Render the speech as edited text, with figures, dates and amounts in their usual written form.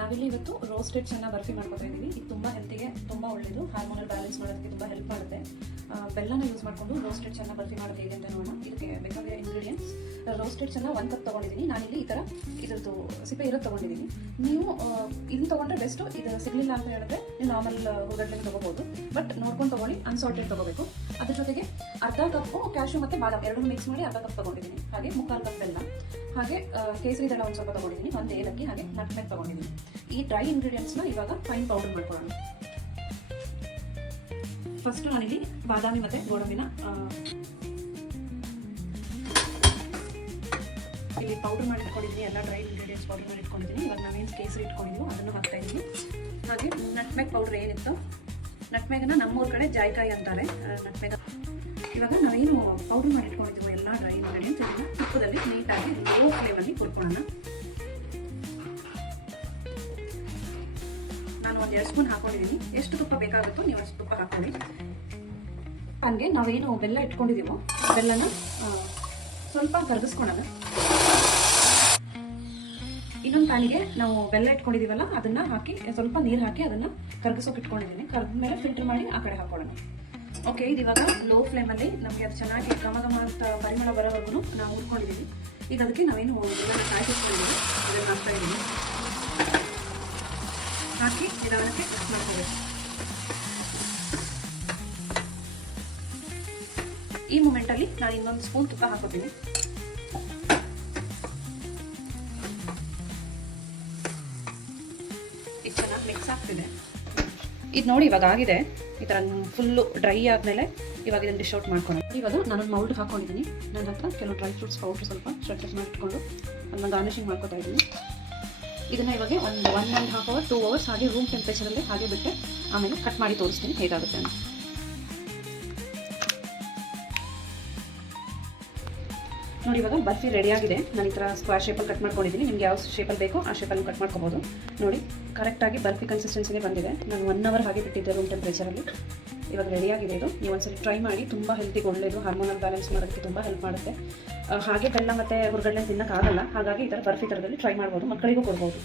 ನಾವಿಲ್ಲಿ ಇವತ್ತು ರೋಸ್ಟೆಡ್ ಚೆನ್ನ ಬರ್ಫಿ ಮಾಡ್ಕೊತಾ ಇದ್ದೀವಿ. ಇದು ತುಂಬ ಹೆಲ್ತಿಗೆ ತುಂಬ ಒಳ್ಳೆಯದು, ಹಾರ್ಮೋನಲ್ ಬ್ಯಾಲೆನ್ಸ್ ಮಾಡೋದಕ್ಕೆ ತುಂಬ ಹೆಲ್ಪ್ ಮಾಡುತ್ತೆ. ಬೆಲ್ಲನ ಯೂಸ್ ಮಾಡಿಕೊಂಡು ರೋಸ್ಟೆಡ್ ಚೆನ್ನ ಬರ್ಫಿ ಮಾಡೋದು ಹೇಗೆ ಅಂತ ನೋಡೋಣ. ಇದಕ್ಕೆ ಬೇಕಾಗಿರೋ ಇಂಗ್ರೀಡಿಯೆಂಟ್ಸ್ ರೋಸ್ಟೆಡ್ ಚೆನ್ನ 1 ಕಪ್ ತೊಗೊಂಡಿದ್ದೀನಿ. ನಾನಿಲ್ಲಿ ಈ ಥರ ಇದ್ರದ್ದು ಸಿಪ್ಪೆ ಇರೋದು ತೊಗೊಂಡಿದ್ದೀನಿ. ನೀವು ಇದನ್ನು ತೊಗೊಂಡ್ರೆ ಬೆಸ್ಟು. ಇದು ಸಿಗಲಿಲ್ಲ ಅಂತ ಹೇಳಿದ್ರೆ ನೀವು ನಾರ್ಮಲ್ ಹುರ್ಗಡ್ಲೆ ತೊಗೋಬೋದು, ಬಟ್ ನೋಡ್ಕೊಂಡು ತೊಗೊಳ್ಳಿ, ಅನ್ಸಾಲ್ಟೆಡ್ ತೊಗೋಬೇಕು. ಅದ್ರ ಜೊತೆಗೆ ಅರ್ಧ ಕಪ್ಪು ಕ್ಯಾಶು ಮತ್ತು ಬಾದಾಮ್ ಎರಡನ್ನೂ ಮಿಕ್ಸ್ ಮಾಡಿ ಅರ್ಧ ಕಪ್ ತೊಗೊಂಡಿದ್ದೀನಿ. ಹಾಗೆ 3/4 ಕಪ್ ಬೆಲ್ಲ, ಹಾಗೆ ಕೇಸರಿ ದಳ ಒಂದು ಸ್ವಲ್ಪ ತೊಗೊಂಡಿದ್ದೀನಿ, 1 ಏಲಕ್ಕಿ, ಹಾಗೆ ನಟ್ಮೆಗ್ ತೊಗೊಂಡಿದ್ದೀನಿ. ಈ ಡ್ರೈ ಇಂಗ್ರೀಡಿಯೆಂಟ್ಸ್ನ ಇವಾಗ ಫೈನ್ ಪೌಡರ್ ಮಾಡ್ಕೊಳ್ಳೋಣ. ಫಸ್ಟು ನಾನಿಲ್ಲಿ ಬಾದಾಮಿ ಮತ್ತು ಗೋಡಂಬಿನ ಇಲ್ಲಿ ಪೌಡರ್ ಮಾಡಿ ಇಟ್ಕೊಂಡಿದ್ದೀನಿ. ಎಲ್ಲ ಡ್ರೈ ಇಂಗ್ರೀಡಿಯೆಂಟ್ಸ್ ಪೌಡರ್ ಮಾಡಿ ಇಟ್ಕೊಂಡಿದ್ದೀನಿ. ಇವಾಗ ನಾವೇನು ಕೇಸರಿ ಇಟ್ಕೊಂಡಿದ್ವಿ ಅದನ್ನು ಹಾಕ್ತಾ ಇದ್ದೀನಿ. ಹಾಗೆ ನಟ್ಮೆಗ್ ಪೌಡರ್ ಏನಿತ್ತು, ನಟ್ಮೆಗನ್ನ ನಮ್ಮೂರ ಕಡೆ ಜಾಯ್ಕಾಯಿ ಅಂತಾರೆ. ನಟ್ಮೆಗ ಇವಾಗ ನಾವೇನು ಪೌಡರ್ ಮಾಡಿ ಇಟ್ಕೊಂಡಿದ್ದೀವಿ ಎಲ್ಲ ಡ್ರೈ ಇಂಗ್ರೀಡಿಯೆಂಟ್ಸ್ ಇದನ್ನು ತುಪ್ಪದಲ್ಲಿ ನೀಟಾಗಿ ಲೋ ಫ್ಲೇಮಲ್ಲಿ ಹುರ್ಕೊಳ್ಳೋಣ. ನಾನು 1-2 ಸ್ಪೂನ್ ಹಾಕೊಂಡಿದ್ದೀನಿ. ಎಷ್ಟು ತುಪ್ಪ ಬೇಕಾಗುತ್ತೋ ನೀವು ಅಷ್ಟು ತುಪ್ಪ ಹಾಕೊಳ್ಳಿ. ಹಂಗೆ ನಾವೇನು ಬೆಲ್ಲ ಇಟ್ಕೊಂಡಿದ್ದೀವೋ ಬೆಲ್ಲನ ಸ್ವಲ್ಪ ಕರಗಿಸ್ಕೊಳ್ಳೋಣ. ಇನ್ನೊಂದು ಪ್ಯಾನಿಗೆ ನಾವು ಬೆಲ್ಲ ಇಟ್ಕೊಂಡಿದ್ದೀವಲ್ಲ ಅದನ್ನು ಹಾಕಿ ಸ್ವಲ್ಪ ನೀರು ಹಾಕಿ ಅದನ್ನು ಕರಗಿಸೋಕೆ ಇಟ್ಕೊಂಡಿದ್ದೀನಿ. ಕರೆದ ಮೇಲೆ ಫಿಲ್ಟರ್ ಮಾಡಿ ಆ ಕಡೆ ಹಾಕೊಳ್ಳೋಣ. ಓಕೆ, ಇದು ಇವಾಗ ಲೋ ಫ್ಲೇಮಲ್ಲಿ ನಮಗೆ ಅದು ಚೆನ್ನಾಗಿ ಘಮ ಅಂತ ಪರಿಮಳ ಬರೋವರೆಗೂ ನಾವು ಹುರ್ಕೊಂಡಿದ್ದೀವಿ. ಈಗ ಅದಕ್ಕೆ ನಾವೇನು ಬೆಲ್ಲನ ಕಾಯಿಸ್ಕೊಂಡಿದ್ದೀವಿ ಅದನ್ನು ಹಾಕ್ತಾ ಇದ್ದೀವಿ. ಹಾಕಿ ನಿಧಾನಕ್ಕೆ ಮಿಕ್ಸ್ ಮಾಡ್ಕೋಬೇಕು. ಈ ಮೂಮೆಂಟಲ್ಲಿ ನಾನು ಇನ್ನೊಂದು ಸ್ಪೂನ್ ತುಪ್ಪ ಹಾಕೋತೀನಿ. ಇದು ಚೆನ್ನಾಗಿ ಮಿಕ್ಸ್ ಆಗ್ತಿದೆ. ಇದು ನೋಡಿ ಇವಾಗ ಆಗಿದೆ. ಈ ಥರ ಫುಲ್ಲು ಡ್ರೈ ಆದಮೇಲೆ ಇವಾಗ ಇದನ್ನು ಡಿಶ್ ಔಟ್ ಮಾಡ್ಕೊಂಡು ಇವಾಗ ನಾನೊಂದು ಮೌಲ್ಡ್ ಹಾಕೊಂಡಿದ್ದೀನಿ. ನನ್ನ ಹತ್ರ ಕೆಲವು ಡ್ರೈ ಫ್ರೂಟ್ಸ್ ಪೌಡ್ರ್ ಸ್ವಲ್ಪ ಸ್ಟ್ರೆಚಸ್ ಮಾಡಿಟ್ಕೊಂಡು ಅದನ್ನ ಗಾರ್ನಿಷಿಂಗ್ ಮಾಡ್ಕೊತಾ ಇದ್ದೀನಿ. ಇದನ್ನು ಇವಾಗ ಒಂದು 1.5 ಅವರ್ 2 ಅವರ್ಸ್ ಹಾಗೆ ರೂಮ್ ಟೆಂಪ್ರೇಚರಲ್ಲಿ ಹಾಗೆ ಬಿಟ್ಟೆ ಆಮೇಲೆ ಕಟ್ ಮಾಡಿ ತೋರಿಸ್ತೀನಿ ಹೇಗಾಗುತ್ತೆ ಅಂತ. ನೋಡಿ ಇವಾಗ ಬರ್ಫಿ ರೆಡಿಯಾಗಿದೆ. ನಾನು ಈ ಥರ ಸ್ಕ್ವೇರ್ ಶೇಪಲ್ಲಿ ಕಟ್ ಮಾಡ್ಕೊಂಡಿದ್ದೀನಿ. ನಿಮ್ಗೆ ಯಾವ ಶೇಪಲ್ಲಿ ಬೇಕೋ ಆ ಶೇಪಲ್ಲಿ ಕಟ್ ಮಾಡ್ಕೋಬೋದು. ನೋಡಿ ಕರೆಕ್ಟಾಗಿ ಬರ್ಫಿ ಕನ್ಸಿಸ್ಟೆನ್ಸಿಗೆ ಬಂದಿದೆ. ನಾನು 1 ಅವರ್ ಹಾಗೆ ಬಿಟ್ಟಿದ್ದೆ ರೂಮ್ ಟೆಂಪ್ರೇಚರಲ್ಲಿ. ಇವಾಗ ರೆಡಿಯಾಗಿದೆ. ಇದು ನೀವು ಒಂದ್ಸರಿ ಟ್ರೈ ಮಾಡಿ. ತುಂಬ ಹೆಲ್ತಿಗೆ ಒಳ್ಳೆಯದು, ಹಾರ್ಮೋನಲ್ ಬ್ಯಾಲೆನ್ಸ್ ಮಾಡೋದಕ್ಕೆ ತುಂಬ ಹೆಲ್ಪ್ ಮಾಡುತ್ತೆ. ಹಾಗೆ ಬೆಲ್ಲ ಮತ್ತು ಹುರ್ಗಡ್ಲೆ ತಿನ್ನೋಕ್ಕಾಗಲ್ಲ, ಹಾಗಾಗಿ ಈ ಥರ ಬರ್ಫಿ ಥರದಲ್ಲಿ ಟ್ರೈ ಮಾಡ್ಬೋದು. ಮಕ್ಕಳಿಗೂ ಕೊಡ್ಬೋದು.